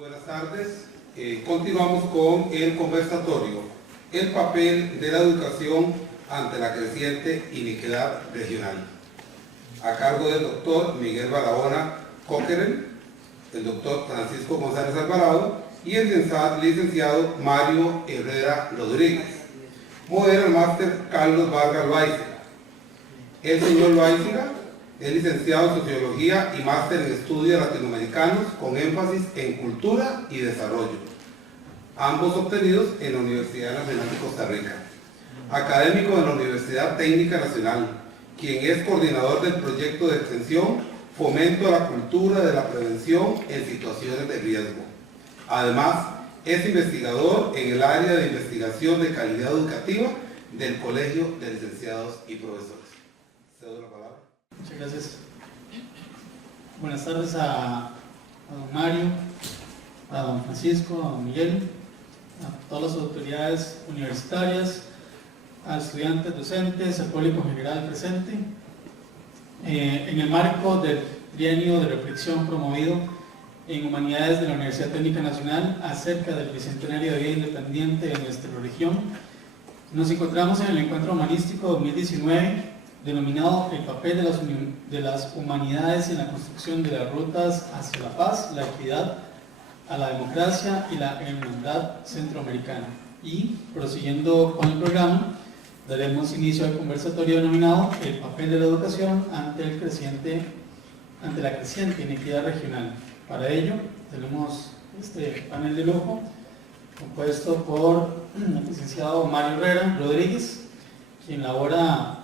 Buenas tardes. Continuamos con el conversatorio, el papel de la educación ante la creciente inequidad regional, a cargo del doctor Miguel Barahona Coquerel, el doctor Francisco González Alvarado y el licenciado Mario Herrera Rodríguez. Modera el máster Carlos Vargas Loaiza. El señor Loaiza es licenciado en Sociología y máster en Estudios Latinoamericanos con énfasis en Cultura y Desarrollo, ambos obtenidos en la Universidad Nacional de Costa Rica. Académico de la Universidad Técnica Nacional, quien es coordinador del proyecto de extensión Fomento a la Cultura de la Prevención en Situaciones de Riesgo. Además, es investigador en el área de investigación de calidad educativa del Colegio de Licenciados y Profesores. Cedo la palabra. Muchas gracias. Buenas tardes a don Mario, a don Francisco, a don Miguel, a todas las autoridades universitarias, a estudiantes, docentes, al público en general presente. En el marco del trienio de reflexión promovido en Humanidades de la Universidad Técnica Nacional acerca del bicentenario de vida independiente de nuestra región, nos encontramos en el Encuentro Humanístico 2019 denominado El papel de las humanidades en la construcción de las rutas hacia la paz, la equidad, a la democracia y la hermandad centroamericana. Y, prosiguiendo con el programa, daremos inicio al conversatorio denominado El papel de la educación ante la creciente inequidad regional. Para ello, tenemos este panel de lujo compuesto por el licenciado Mario Herrera Rodríguez, quien labora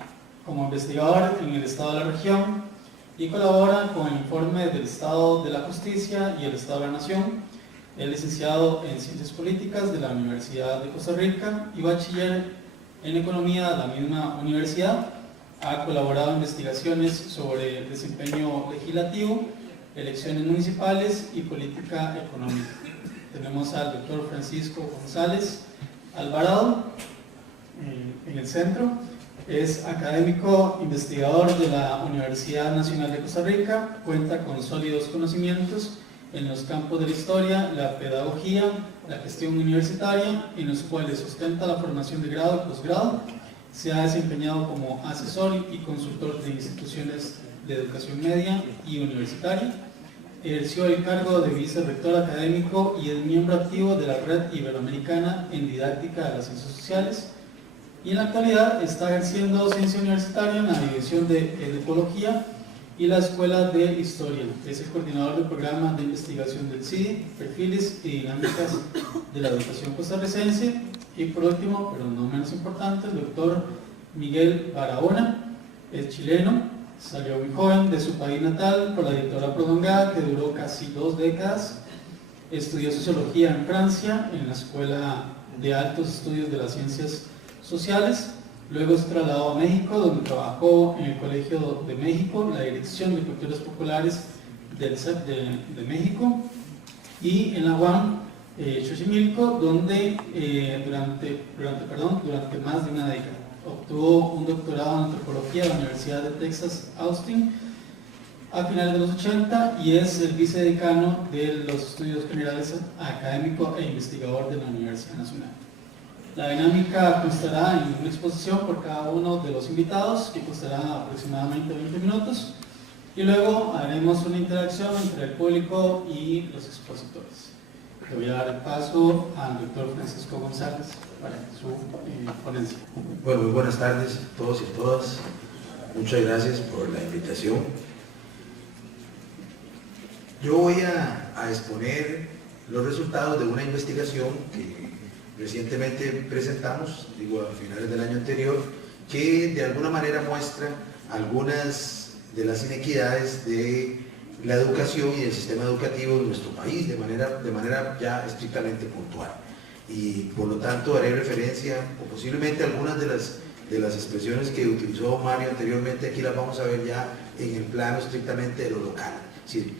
como investigador en el Estado de la región y colabora con el informe del Estado de la Justicia y el Estado de la Nación. Es licenciado en Ciencias Políticas de la Universidad de Costa Rica y bachiller en Economía de la misma universidad. Ha colaborado en investigaciones sobre el desempeño legislativo, elecciones municipales y política económica. Tenemos al doctor Francisco González Alvarado en el centro. Es académico investigador de la Universidad Nacional de Costa Rica, cuenta con sólidos conocimientos en los campos de la historia, la pedagogía, la gestión universitaria, en los cuales sustenta la formación de grado y posgrado. Se ha desempeñado como asesor y consultor de instituciones de educación media y universitaria. Ejerció el cargo de vicerrector académico y es miembro activo de la Red Iberoamericana en Didáctica de las Ciencias Sociales. Y en la actualidad está ejerciendo docencia universitaria en la División de Educología y la Escuela de Historia. Es el coordinador del programa de investigación del CIDI, Perfiles y Dinámicas de la Educación Costarricense. Y por último, pero no menos importante, el doctor Miguel Barahona, es chileno, salió muy joven de su país natal por la dictadura prolongada que duró casi 2 décadas. Estudió Sociología en Francia, en la Escuela de Altos Estudios de las Ciencias Sociales. Luego se trasladó a México, donde trabajó en el Colegio de México, la Dirección de Culturas Populares del CEP de México, y en la UAM Xochimilco, donde durante más de una década. Obtuvo un doctorado en Antropología de la Universidad de Texas, Austin, a finales de los 80, y es el vicedecano de los Estudios Generales Académico e Investigador de la Universidad Nacional. La dinámica constará en una exposición por cada uno de los invitados, que costará aproximadamente 20 minutos, y luego haremos una interacción entre el público y los expositores. Le voy a dar el paso al doctor Francisco González para su ponencia. Bueno, muy buenas tardes a todos y a todas. Muchas gracias por la invitación. Yo voy a exponer los resultados de una investigación que recientemente presentamos, a finales del año anterior, que de alguna manera muestra algunas de las inequidades de la educación y del sistema educativo de nuestro país de manera ya estrictamente puntual. Y por lo tanto haré referencia, o posiblemente algunas de las expresiones que utilizó Mario anteriormente, aquí las vamos a ver ya en el plano estrictamente de lo local. Es decir,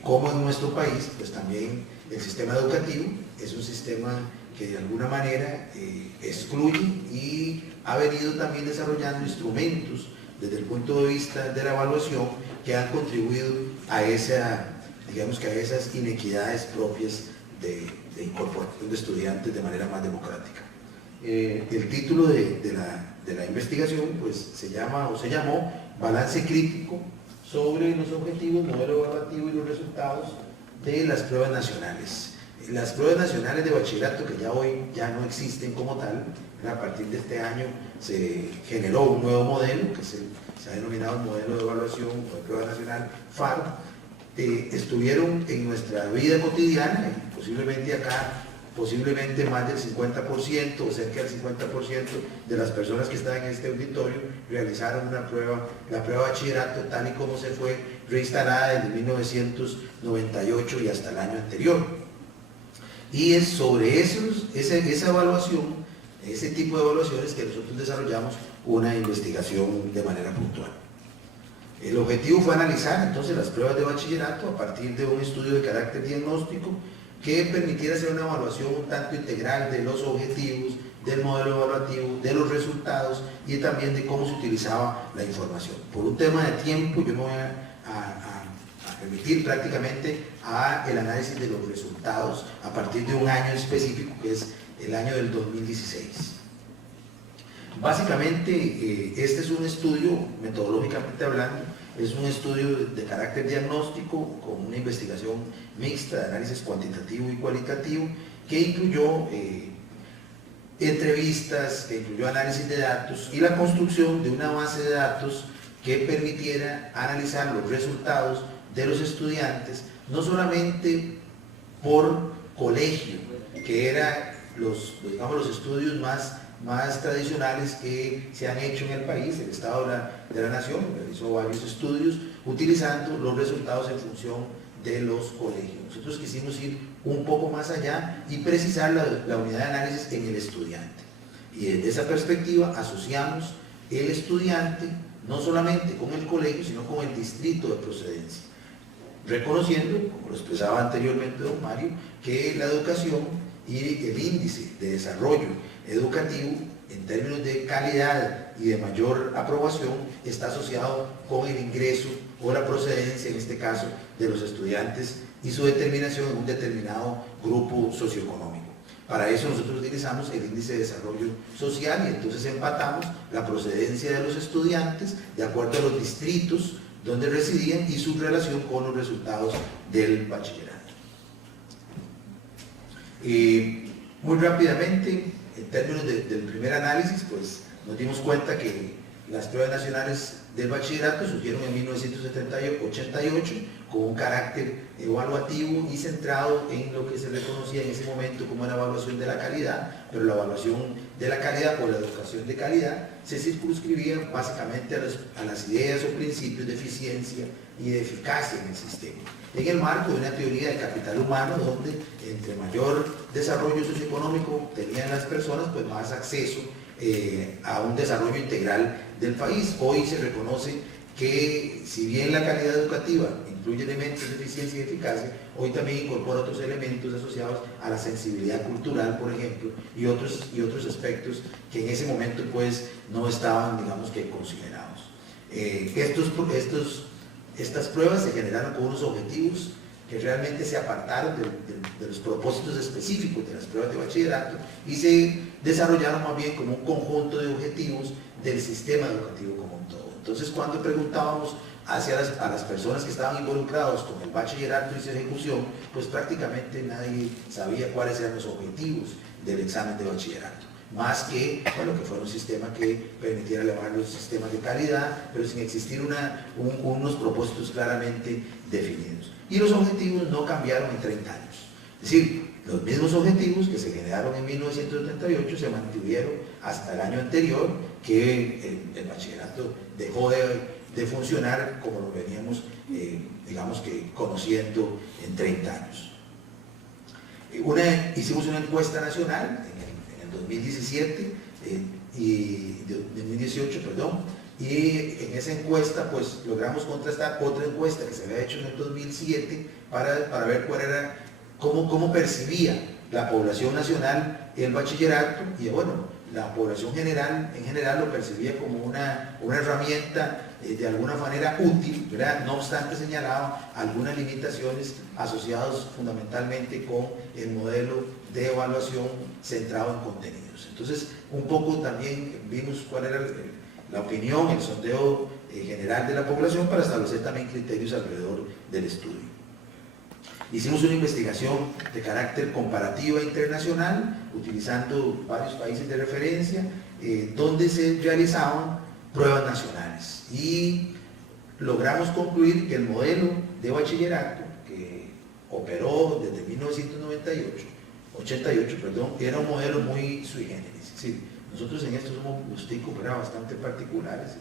cómo en nuestro país, pues también el sistema educativo es un sistema que de alguna manera excluye y ha venido también desarrollando instrumentos desde el punto de vista de la evaluación que han contribuido a esa digamos que a esas inequidades propias de incorporación de estudiantes de manera más democrática. El título de la investigación pues, se llamó Balance crítico sobre los objetivos, modelo evaluativo y los resultados de las pruebas nacionales. Las pruebas nacionales de bachillerato, que ya hoy ya no existen como tal, a partir de este año se generó un nuevo modelo, que se ha denominado el modelo de evaluación o de prueba nacional FARD, estuvieron en nuestra vida cotidiana, y posiblemente acá, posiblemente más del 50% o cerca del 50% de las personas que están en este auditorio realizaron una prueba, la prueba de bachillerato tal y como se fue reinstalada desde 1998 y hasta el año anterior. Y es sobre esa evaluación, ese tipo de evaluaciones que nosotros desarrollamos una investigación de manera puntual. El objetivo fue analizar entonces las pruebas de bachillerato a partir de un estudio de carácter diagnóstico que permitiera hacer una evaluación un tanto integral de los objetivos, del modelo evaluativo, de los resultados y también de cómo se utilizaba la información. Por un tema de tiempo yo me voy a remitir prácticamente al análisis de los resultados a partir de un año específico que es el año del 2016. Básicamente este es un estudio, metodológicamente hablando, es un estudio de carácter diagnóstico con una investigación mixta de análisis cuantitativo y cualitativo que incluyó entrevistas, que incluyó análisis de datos y la construcción de una base de datos que permitiera analizar los resultados de los estudiantes, no solamente por colegio, que eran los estudios más tradicionales que se han hecho en el país. El Estado de la Nación realizó varios estudios utilizando los resultados en función de los colegios. Nosotros quisimos ir un poco más allá y precisar la unidad de análisis en el estudiante. Y desde esa perspectiva asociamos el estudiante no solamente con el colegio, sino con el distrito de procedencia, reconociendo, como lo expresaba anteriormente don Mario, que la educación y el índice de desarrollo educativo en términos de calidad y de mayor aprobación está asociado con el ingreso o la procedencia, en este caso, de los estudiantes y su determinación en un determinado grupo socioeconómico. Para eso nosotros utilizamos el índice de desarrollo social y entonces empatamos la procedencia de los estudiantes de acuerdo a los distritos donde residían y su relación con los resultados del bachillerato. Muy rápidamente, en términos del primer análisis, pues nos dimos cuenta que las pruebas nacionales del bachillerato surgieron en 1988 con un carácter evaluativo y centrado en lo que se reconocía en ese momento como la evaluación de la calidad, pero la evaluación de la calidad o la educación de calidad se circunscribía básicamente a las ideas o principios de eficiencia y de eficacia en el sistema, en el marco de una teoría de capital humano donde entre mayor desarrollo socioeconómico tenían las personas, pues más acceso a un desarrollo integral del país. Hoy se reconoce que si bien la calidad educativa incluye elementos de eficiencia y eficacia, hoy también incorpora otros elementos asociados a la sensibilidad cultural, por ejemplo, y otros aspectos que en ese momento pues no estaban, digamos que, considerados. Estas pruebas se generaron con unos objetivos que realmente se apartaron de los propósitos específicos de las pruebas de bachillerato y se desarrollaron más bien como un conjunto de objetivos del sistema educativo como un todo. Entonces, cuando preguntábamos a las personas que estaban involucrados con el bachillerato y su ejecución, pues prácticamente nadie sabía cuáles eran los objetivos del examen de bachillerato, más que, bueno, que fuera un sistema que permitiera elevar los sistemas de calidad, pero sin existir unos propósitos claramente definidos. Y los objetivos no cambiaron en 30 años. Es decir, los mismos objetivos que se generaron en 1978 se mantuvieron hasta el año anterior, que el bachillerato dejó de funcionar como lo veníamos, digamos que, conociendo en 30 años. Hicimos una encuesta nacional en el 2017 y 2018, perdón, y en esa encuesta pues logramos contrastar otra encuesta que se había hecho en el 2007 para ver cuál era, cómo percibía la población nacional el bachillerato, y bueno, la población en general lo percibía como una herramienta de alguna manera útil, ¿verdad? No obstante señalaba algunas limitaciones asociadas fundamentalmente con el modelo de evaluación centrado en contenidos. Entonces, un poco también vimos cuál era la opinión, el sondeo general de la población para establecer también criterios alrededor del estudio. Hicimos una investigación de carácter comparativa internacional, utilizando varios países de referencia, donde se realizaban pruebas nacionales. Y logramos concluir que el modelo de bachillerato, que operó desde 1988, era un modelo muy sui generis. Sí, nosotros en esto somos gusticos, bastante particulares,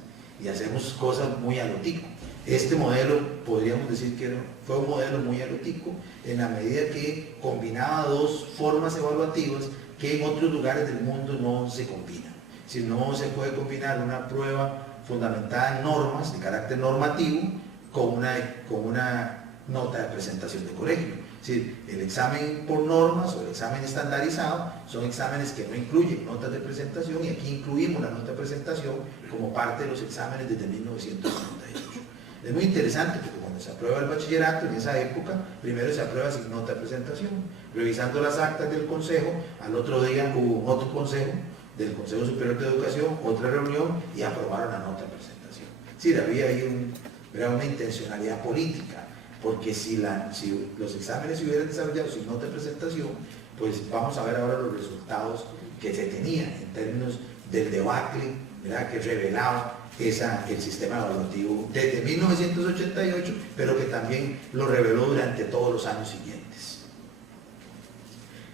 y hacemos cosas muy a lo tico. Este modelo, podríamos decir que fue un modelo muy a lo tico, en la medida que combinaba dos formas evaluativas que en otros lugares del mundo no se combinan. Si no se puede combinar una prueba fundamentada en normas, de carácter normativo, con una nota de presentación de colegio. Es decir, el examen por normas o el examen estandarizado son exámenes que no incluyen notas de presentación, y aquí incluimos la nota de presentación como parte de los exámenes desde 1998. Es muy interesante porque cuando se aprueba el bachillerato en esa época, primero se aprueba sin nota de presentación. Revisando las actas del consejo, al otro día hubo otro consejo, del Consejo Superior de Educación, otra reunión, y aprobaron la nota de presentación. Es decir, había ahí una intencionalidad política, porque si los exámenes se hubieran desarrollado sin nota de presentación, pues vamos a ver ahora los resultados que se tenían en términos del debacle, ¿verdad?, que revelaba el sistema evaluativo desde 1988, pero que también lo reveló durante todos los años siguientes.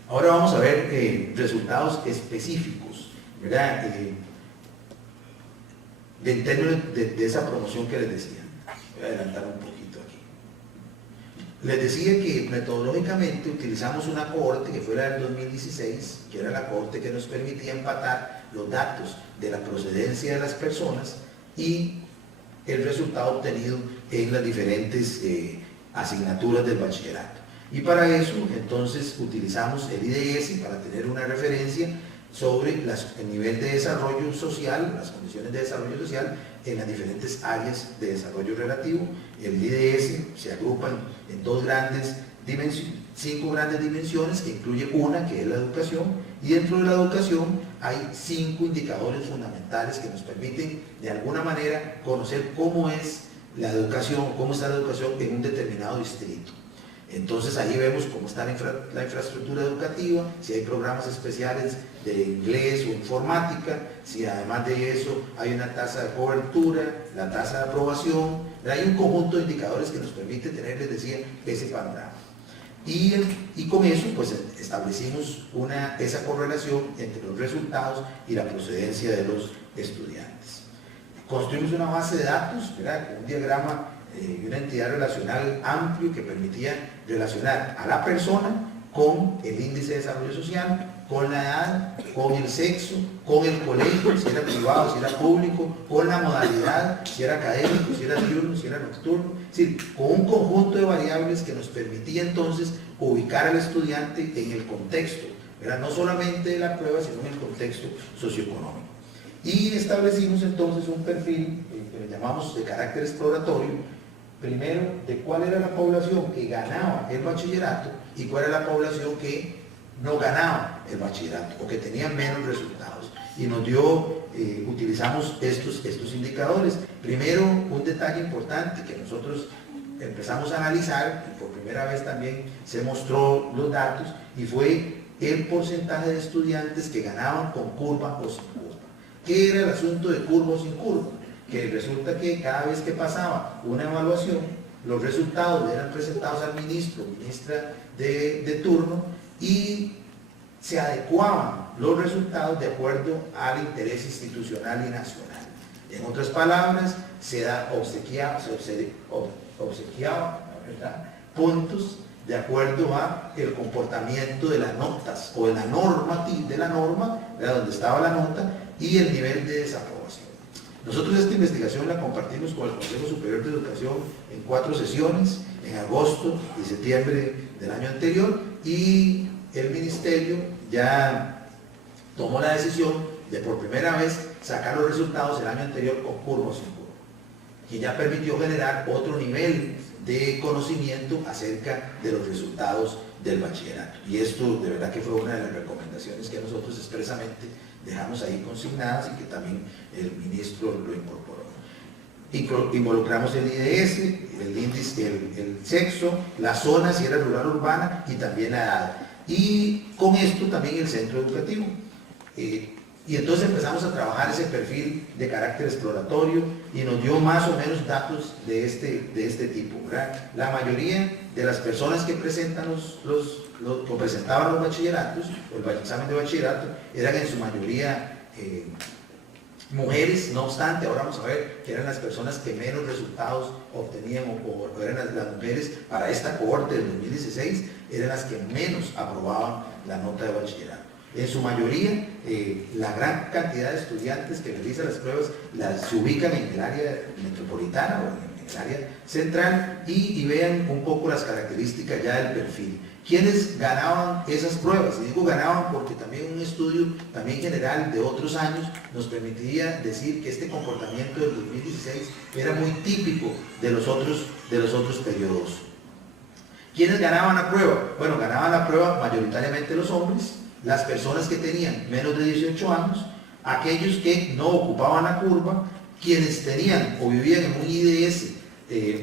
Ahora vamos a ver resultados específicos, ¿verdad?, en términos de esa promoción que les decía. Voy a adelantar un poquito aquí. Les decía que metodológicamente utilizamos una cohorte que fue la del 2016, que era la cohorte que nos permitía empatar los datos de la procedencia de las personas y el resultado obtenido en las diferentes asignaturas del bachillerato. Y para eso, entonces, utilizamos el IDS para tener una referencia sobre el nivel de desarrollo social, las condiciones de desarrollo social en las diferentes áreas de desarrollo relativo. El IDS se agrupa en cinco grandes dimensiones, que incluye una que es la educación, y dentro de la educación hay 5 indicadores fundamentales que nos permiten de alguna manera conocer cómo es la educación, cómo está la educación en un determinado distrito. Entonces ahí vemos cómo está la infraestructura educativa, si hay programas especiales de inglés o informática, si además de eso hay una tasa de cobertura, la tasa de aprobación. Hay un conjunto de indicadores que nos permite tener, les decía, ese panorama. Y con eso pues establecimos esa correlación entre los resultados y la procedencia de los estudiantes. Construimos una base de datos, ¿verdad?, con un diagrama y una entidad relacional amplio que permitía relacionar a la persona con el índice de desarrollo social, con la edad, con el sexo, con el colegio, si era privado, si era público, con la modalidad, si era académico, si era diurno, si era nocturno, es decir, con un conjunto de variables que nos permitía entonces ubicar al estudiante en el contexto, ¿verdad?, no solamente de la prueba, sino en el contexto socioeconómico. Y establecimos entonces un perfil que le llamamos de carácter exploratorio, primero de cuál era la población que ganaba el bachillerato y cuál era la población que no ganaba el bachillerato o que tenía menos resultados. Y utilizamos estos indicadores. Primero, un detalle importante que nosotros empezamos a analizar, y por primera vez también se mostró los datos, y fue el porcentaje de estudiantes que ganaban con curva o sin curva. ¿Qué era el asunto de curva o sin curva? Que resulta que cada vez que pasaba una evaluación, los resultados eran presentados al ministro o ministra de turno, y se adecuaban los resultados de acuerdo al interés institucional y nacional. En otras palabras, se obsequiaba, ¿verdad?, puntos de acuerdo a el comportamiento de las notas o de la norma, ¿verdad?, donde estaba la nota, y el nivel de desaprobación. Nosotros esta investigación la compartimos con el Consejo Superior de Educación en 4 sesiones, en agosto y septiembre del año anterior, y el Ministerio ya tomó la decisión de por primera vez sacar los resultados el año anterior con curva o sin curva, que ya permitió generar otro nivel de conocimiento acerca de los resultados del bachillerato. Y esto de verdad que fue una de las recomendaciones que nosotros expresamente dejamos ahí consignadas y que también el ministro lo incorporó. Involucramos el IDS, el índice, el sexo, la zona, si era rural o urbana, y también la edad. Y con esto también el centro educativo. Y entonces empezamos a trabajar ese perfil de carácter exploratorio y nos dio más o menos datos de este tipo, ¿verdad? La mayoría de las personas que presentan presentaban los bachilleratos, o el examen de bachillerato, eran en su mayoría mujeres. No obstante, ahora vamos a ver que eran las personas que menos resultados obtenían, o eran las mujeres para esta cohorte del 2016, eran las que menos aprobaban la nota de bachillerato. En su mayoría, la gran cantidad de estudiantes que realizan las pruebas se ubican en el área metropolitana o en el área central, y vean un poco las características ya del perfil. ¿Quiénes ganaban esas pruebas? Y digo ganaban porque también un estudio también general de otros años nos permitiría decir que este comportamiento del 2016 era muy típico de los otros periodos. ¿Quiénes ganaban la prueba? Bueno, ganaban la prueba mayoritariamente los hombres, las personas que tenían menos de 18 años, aquellos que no ocupaban la curva, quienes tenían o vivían en un IDS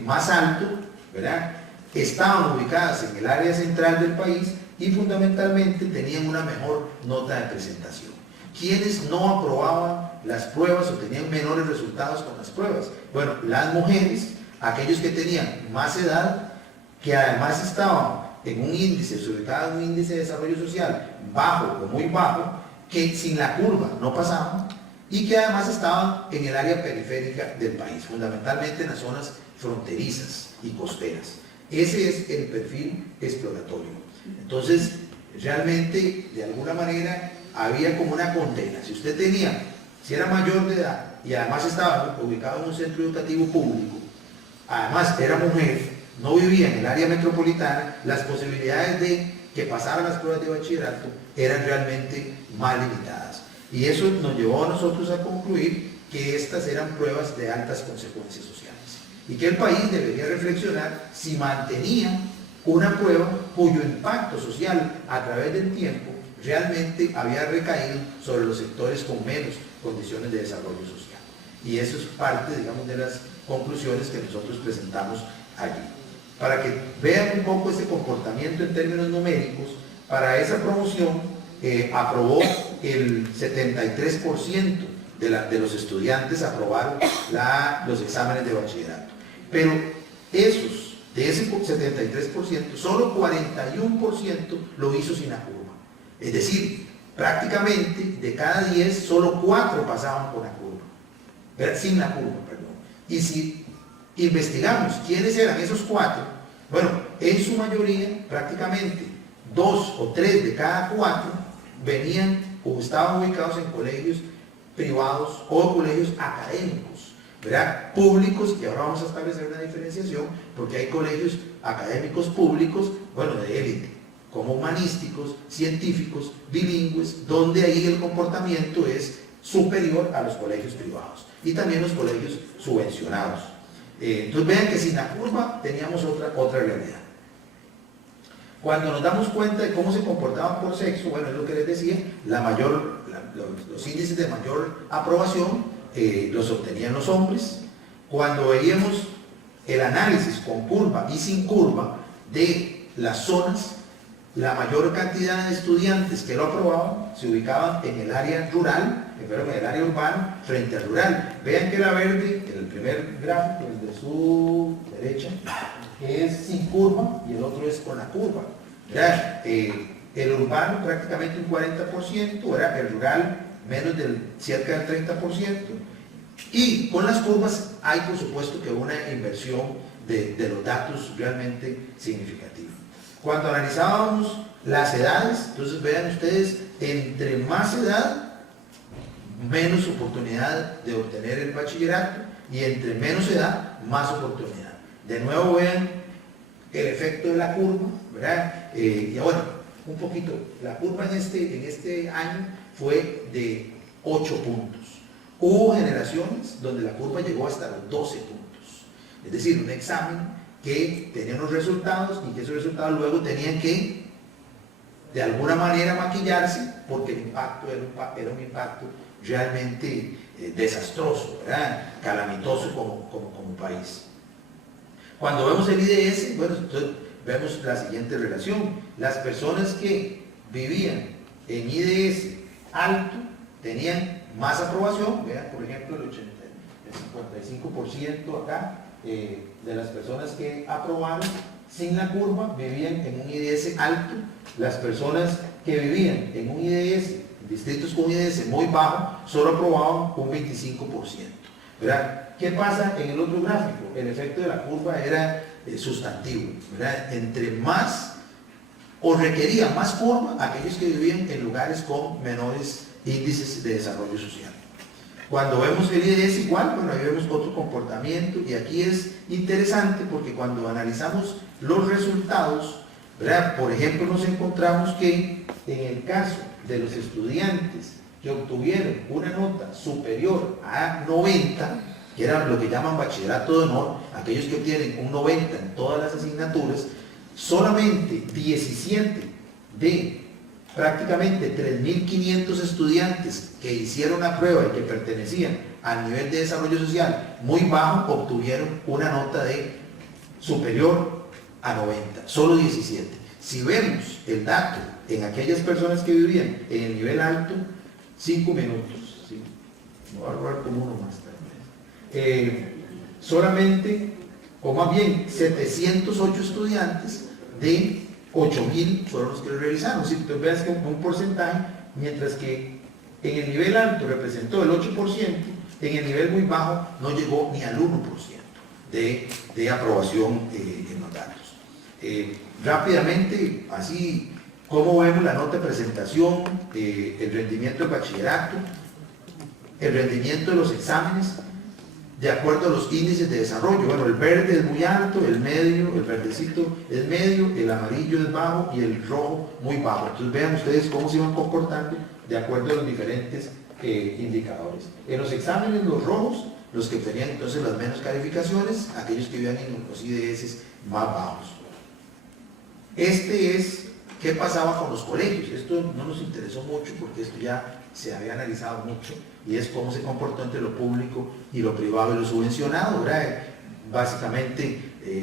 más alto, ¿verdad? Estaban ubicadas en el área central del país y fundamentalmente tenían una mejor nota de presentación. ¿Quiénes no aprobaban las pruebas o tenían menores resultados con las pruebas? Bueno, las mujeres, aquellos que tenían más edad, que además estaban en un índice, se ubicaban en un índice de desarrollo social bajo o muy bajo, que sin la curva no pasaban, y que además estaban en el área periférica del país, fundamentalmente en las zonas fronterizas y costeras. Ese es el perfil exploratorio. Entonces, realmente, de alguna manera, había como una condena. Si usted si era mayor de edad y además estaba ubicado en un centro educativo público, además era mujer, no vivía en el área metropolitana, las posibilidades de que pasaran las pruebas de bachillerato eran realmente más limitadas. Y eso nos llevó a nosotros a concluir que estas eran pruebas de altas consecuencias sociales y que el país debería reflexionar si mantenía una prueba cuyo impacto social a través del tiempo realmente había recaído sobre los sectores con menos condiciones de desarrollo social. Y eso es parte, digamos, de las conclusiones que nosotros presentamos allí. Para que vean un poco este comportamiento en términos numéricos, para esa promoción aprobó el 73% de los estudiantes aprobaron los exámenes de bachillerato. Pero de ese 73%, solo 41% lo hizo sin la curva. Es decir, prácticamente de cada 10, solo 4 pasaban con la curva. Sin la curva, perdón. Y si investigamos quiénes eran esos 4, bueno, en su mayoría, prácticamente 2 o 3 de cada 4 venían o estaban ubicados en colegios privados o colegios académicos, ¿verdad? Públicos, que ahora vamos a establecer una diferenciación, porque hay colegios académicos públicos, bueno, de élite, como humanísticos, científicos, bilingües, donde ahí el comportamiento es superior a los colegios privados y también los colegios subvencionados. Entonces vean que sin la curva teníamos otra realidad. Cuando nos damos cuenta de cómo se comportaban por sexo, bueno, es lo que les decía, los índices de mayor aprobación los obtenían los hombres. Cuando veíamos el análisis con curva y sin curva de las zonas, la mayor cantidad de estudiantes que lo aprobaban se ubicaban en el área rural, en el área urbana, frente al rural. Vean que la verde, el primer gráfico, el de su derecha, es sin curva y el otro es con la curva. El urbano prácticamente un 40%, era el rural menos cerca del 30%, y con las curvas hay por supuesto que una inversión de los datos realmente significativa. Cuando analizábamos las edades, entonces vean ustedes, entre más edad, menos oportunidad de obtener el bachillerato, y entre menos edad, más oportunidad. De nuevo vean el efecto de la curva, ¿verdad? Y bueno, un poquito, la curva en este año fue de 8 puntos. Hubo generaciones donde la curva llegó hasta los 12 puntos. Es decir, un examen que tenía unos resultados y que esos resultados luego tenían que, de alguna manera, maquillarse, porque el impacto era un impacto realmente desastroso, ¿verdad? Calamitoso como país. Cuando vemos el IDS, bueno, entonces vemos la siguiente relación. Las personas que vivían en IDS alto tenían más aprobación, vean por ejemplo el 55% acá de las personas que aprobaron sin la curva vivían en un IDS alto. Las personas que vivían en un IDS, en distritos con IDS muy bajo, solo aprobaban un 25%. ¿Verdad? ¿Qué pasa en el otro gráfico? El efecto de la curva era sustantivo, ¿verdad? Entre más o requería más curva aquellos que vivían en lugares con menores índices de desarrollo social. Cuando vemos el IDS igual, bueno, ahí vemos otro comportamiento, y aquí es interesante porque cuando analizamos los resultados, ¿verdad? Por ejemplo, nos encontramos que en el caso de los estudiantes que obtuvieron una nota superior a 90, que era lo que llaman bachillerato de honor, aquellos que obtienen un 90 en todas las asignaturas, solamente 17 de prácticamente 3.500 estudiantes que hicieron la prueba y que pertenecían al nivel de desarrollo social muy bajo, obtuvieron una nota de superior a 90, solo 17. Si vemos el dato en aquellas personas que vivían en el nivel alto, 5 minutos, ¿sí? Voy a robar como uno más tarde. Solamente, o más bien, 708 estudiantes de 8.000 fueron los que lo realizaron. Si tú ves que un porcentaje, mientras que en el nivel alto representó el 8%, en el nivel muy bajo no llegó ni al 1% de aprobación en los datos. Rápidamente, así como vemos la nota de presentación, el rendimiento del bachillerato, el rendimiento de los exámenes, de acuerdo a los índices de desarrollo. Bueno, el verde es muy alto, el medio, el verdecito es medio, el amarillo es bajo y el rojo muy bajo. Entonces vean ustedes cómo se iban comportando de acuerdo a los diferentes indicadores. En los exámenes, los rojos, los que tenían entonces las menos calificaciones, aquellos que vivían en los IDS más bajos. Este es qué pasaba con los colegios. Esto no nos interesó mucho porque esto ya se había analizado mucho, y es cómo se comportó entre lo público y lo privado y lo subvencionado, ¿verdad? Básicamente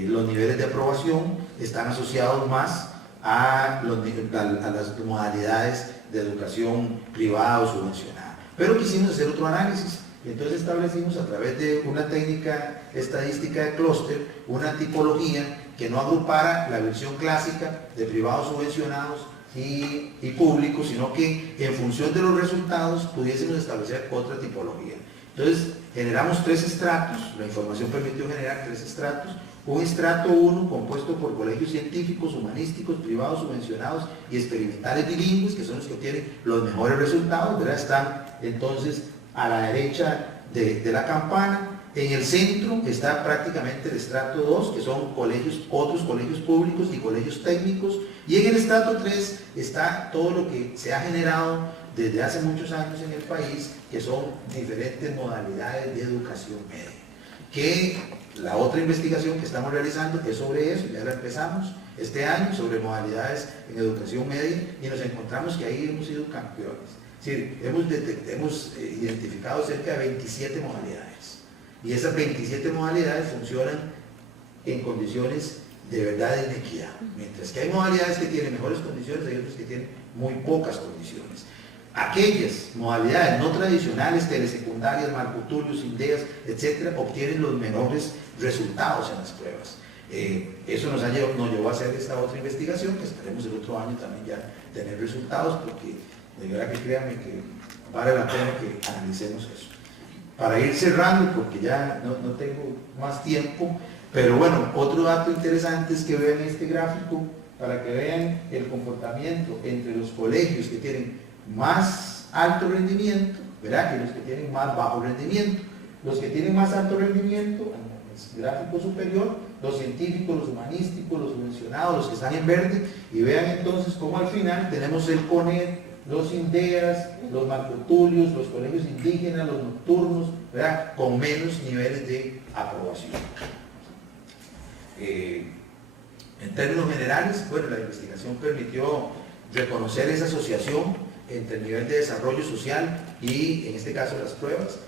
los niveles de aprobación están asociados más a las modalidades de educación privada o subvencionada. Pero quisimos hacer otro análisis, y entonces establecimos a través de una técnica estadística de clúster una tipología que no agrupara la versión clásica de privados subvencionados y públicos, sino que en función de los resultados pudiésemos establecer otra tipología. Entonces generamos 3 estratos, la información permitió generar 3 estratos. Un estrato 1 compuesto por colegios científicos, humanísticos, privados subvencionados y experimentales bilingües, que son los que obtienen los mejores resultados, ¿verdad? Están entonces a la derecha de la campana. En el centro está prácticamente el estrato 2, que son otros colegios públicos y colegios técnicos, y en el estrato 3 está todo lo que se ha generado desde hace muchos años en el país, que son diferentes modalidades de educación media. Que la otra investigación que estamos realizando es sobre eso, ya la empezamos este año, sobre modalidades en educación media, y nos encontramos que ahí hemos sido campeones. Es decir, hemos identificado cerca de 27 modalidades. Y esas 27 modalidades funcionan en condiciones de verdad de inequidad. Mientras que hay modalidades que tienen mejores condiciones, hay otras que tienen muy pocas condiciones. Aquellas modalidades no tradicionales, telesecundarias, Marco Tulio, Indeas, etcétera, obtienen los menores resultados en las pruebas. Eso nos llevó a hacer esta otra investigación, que esperemos el otro año también ya tener resultados, porque de verdad que créanme que vale la pena que analicemos eso. Para ir cerrando, porque ya no tengo más tiempo, pero bueno, otro dato interesante es que vean este gráfico, para que vean el comportamiento entre los colegios que tienen más alto rendimiento, ¿verdad?, y los que tienen más bajo rendimiento. Los que tienen más alto rendimiento, en el gráfico superior, los científicos, los humanísticos, los subvencionados, los que están en verde, y vean entonces cómo al final tenemos el CONED, los INDEAS, los Marcotulios, los colegios indígenas, los nocturnos, ¿verdad?, con menos niveles de aprobación. En términos generales, bueno, la investigación permitió reconocer esa asociación entre el nivel de desarrollo social y, en este caso, las pruebas.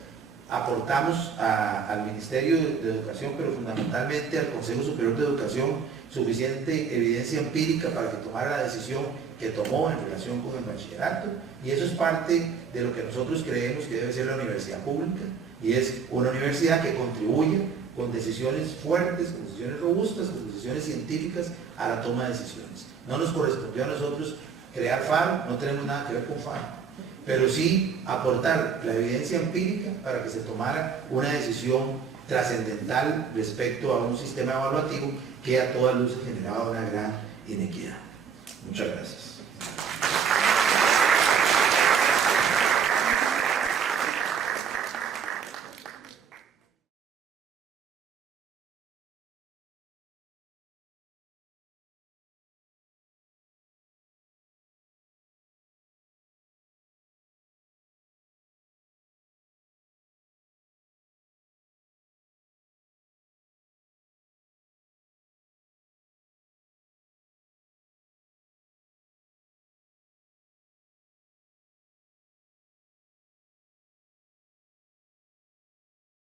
Aportamos al Ministerio de Educación, pero fundamentalmente al Consejo Superior de Educación, suficiente evidencia empírica para que tomara la decisión que tomó en relación con el bachillerato, y eso es parte de lo que nosotros creemos que debe ser la universidad pública, y es una universidad que contribuye con decisiones fuertes, con decisiones robustas, con decisiones científicas a la toma de decisiones. No nos correspondió a nosotros crear FARO, no tenemos nada que ver con FARO, pero sí aportar la evidencia empírica para que se tomara una decisión trascendental respecto a un sistema evaluativo que a todas luces generaba una gran inequidad. Muchas gracias.